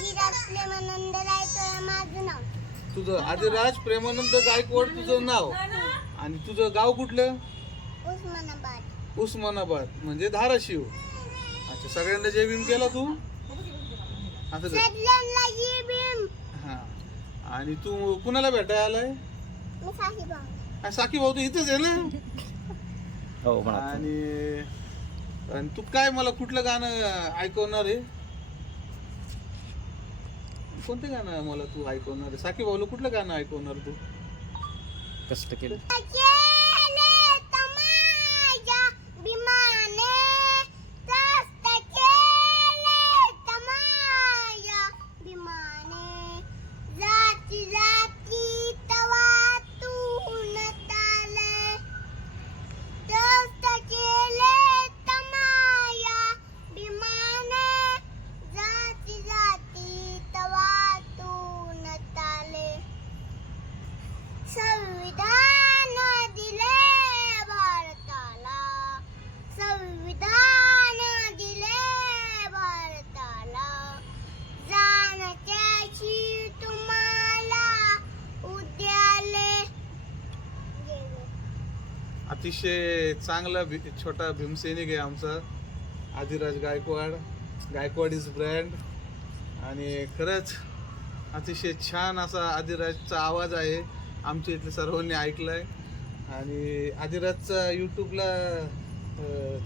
प्रेमानंद रायकर माझं नाव. तुझं आदिराज प्रेमानंद गायकवाड तुझं नाव आणि तुझं गाव कुठलं? उस्मानाबाद. उस्मानाबाद म्हणजे धाराशिव. अच्छा, सगळ्यांना जय भीम केला तू असं कर. सगळ्यांना जय भीम. हा, आणि तू कुणाला भेटायला आलाय? मी साकीभाऊ. साकी भाऊ तू इथेच आहे ना? हो म्हणा. आणि तू काय मला कुठलं गाणं ऐकवणार आहे? कोणतं गाणं मला तू ऐकवणार आहे? साकी भाऊला कुठलं गाणं ऐकवणार तू? कष्ट केलं. केले तमाशा भीमाने, कष्ट केले तमाशा भीमाने, जाती जाती तवातून ताले, कष्ट केले तमाशा भीमाने, जाती जाती तवातून ताले, संविधान दिले भारताला, संविधान दिले भारताला, जाणत्याची तुम्हाला उद्याले. अतिशय चांगला छोटा भीमसैनिक आहे आमचा आदिराज गायकवाड. Gaikwad is brand. आणि खरंच अतिशय छान असा आदिराजचा आवाज आहे. आमच्या इथले सर्वांनी ऐकलाय. आणि आदिराजचा यूट्यूबला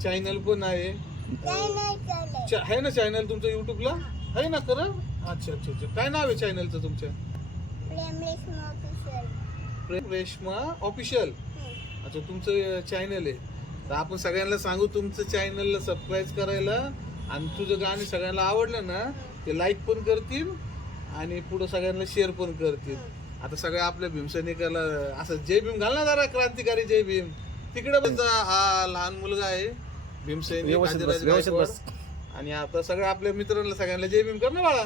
चॅनल पण आहे. काय नाही केले. आहे ना चॅनल तुमचं यूट्यूबला? आहे ना खरं? अच्छा अच्छा अच्छा. काय नाव आहे चॅनलचं तुमच्या? प्रेमलेस ऑफिशियल. प्रेम रेश्मा ऑफिशियल. अच्छा, तुमचं चॅनल आहे. तर आपण सगळ्यांना सांगू तुमचं चॅनलला सबस्क्राईब करायला. आणि तुझं गाणं सगळ्यांना आवडलं ना ते लाईक पण करतील आणि पुढं सगळ्यांना शेअर पण करतील. आता सगळ्या आपल्या भीमसैनिकाला असं जय भीम घाल ना जरा, क्रांतिकारी जय भीम. तिकडे पण हा लहान मुलगा आहे भीमसैनिक व्यवस्थित बस, आदिराज व्यवस्थित गायकवाड. बस. आणि आता सगळ्या आपल्या मित्रांना सगळ्यांना जय भीम कर ना बाळा.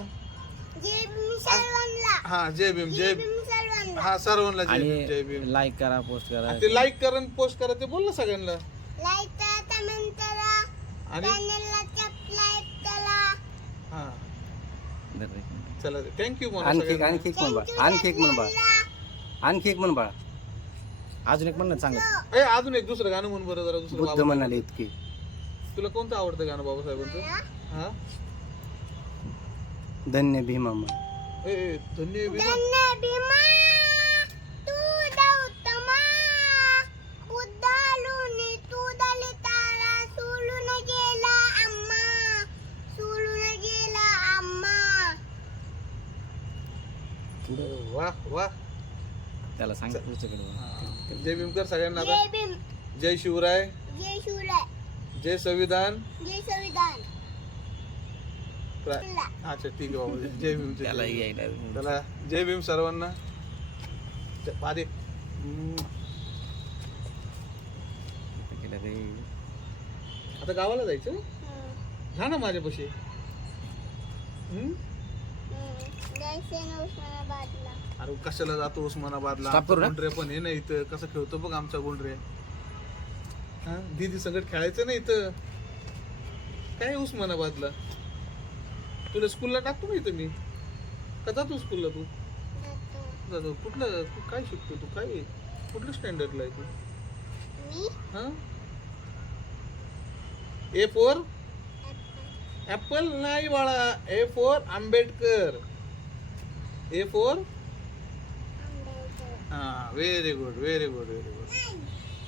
जय भीम सर्वांना. हा जय भीम जय जय भीम सर्वांना. हा सर्वांना जय भीम जय आणि भीम. लाईक करा, पोस्ट करा. ते लाईक करा पोस्ट करा ते बोल ना सगळ्यांना. लाईक करा, कमेंट करा, आणि चॅनलला सबस्क्राईब करा. हा बरं. चला थँक्यू म्हणा आणखी सगळ्यांना. आणखी एक म्हण बाळा, आणखी एक म्हण बाळा, आणखी एक म्हण बाळा, अजून एक म्हण ना चांगलं. ए अजून एक दुसरं गाणं म्हण बरं जरा. दुसरं बुद्ध बाबा म्हणाले इतकी. तुला कोणतं आवडतं गाणं बाबासाहेबांचं? हा धन्य भीमा म्हण. ए धन्य भीमा. धन्य भीमा, तू गौतमा, बुद्धालुनी तू दलिताला सोडून गेला आम्हा, सोडून गेला आम्हा. वाह वाह. त्याला सांग पुढच्याकडे. जय भीम कर सगळ्यांना जय आता. भीम. जय शिवराय, जय शिवराय. जय संविधान. जय संविधान. अच्छा ठीक आहे बाबा. जय भीम. त्याला यायला त्याला जय भीम सर्वांना. पारे केलं रे. आता गावाला जायचं हा ना माझ्यापाशी. जायचं ना उस्मानाबादला. अरे कशाला जातो उस्मानाबादला? Stop करू ना? गोंडरे पण आहे ना इथं. कसं खेळतो बघ आमचा गोंडरे. हा दीदी संगत खेळायचं ना इथं. काय उस्मानाबादला? तुला स्कूलला टाकतो ना इथं मी. का जातो स्कूलला तू? जातो. जातो. कुठलं तू काय शिकतो? तू काय कुठल्या स्टँडर्डला आहे तू? मी हा ए फोर ऍपल नाही बाळा. ए फोर आंबेडकर. ए फोर. आंबेडकर. हा very good very good very good.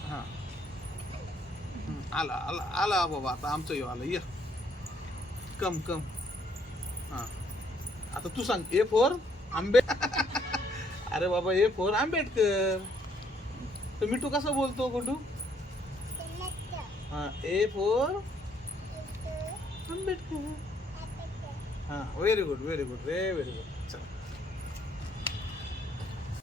हा आला आला आला बाबा. आता आमचं येऊ आलं. या कम कम. हा आता तू सांग. ए फोर आंबे अरे बाबा ए फोर आंबेडकर. तर मिठू कसा बोलतो गुड्डू? हा ए फोर आंबेडकर. हा व्हेरी गुड व्हेरी गुड रे व्हेरी गुड. चला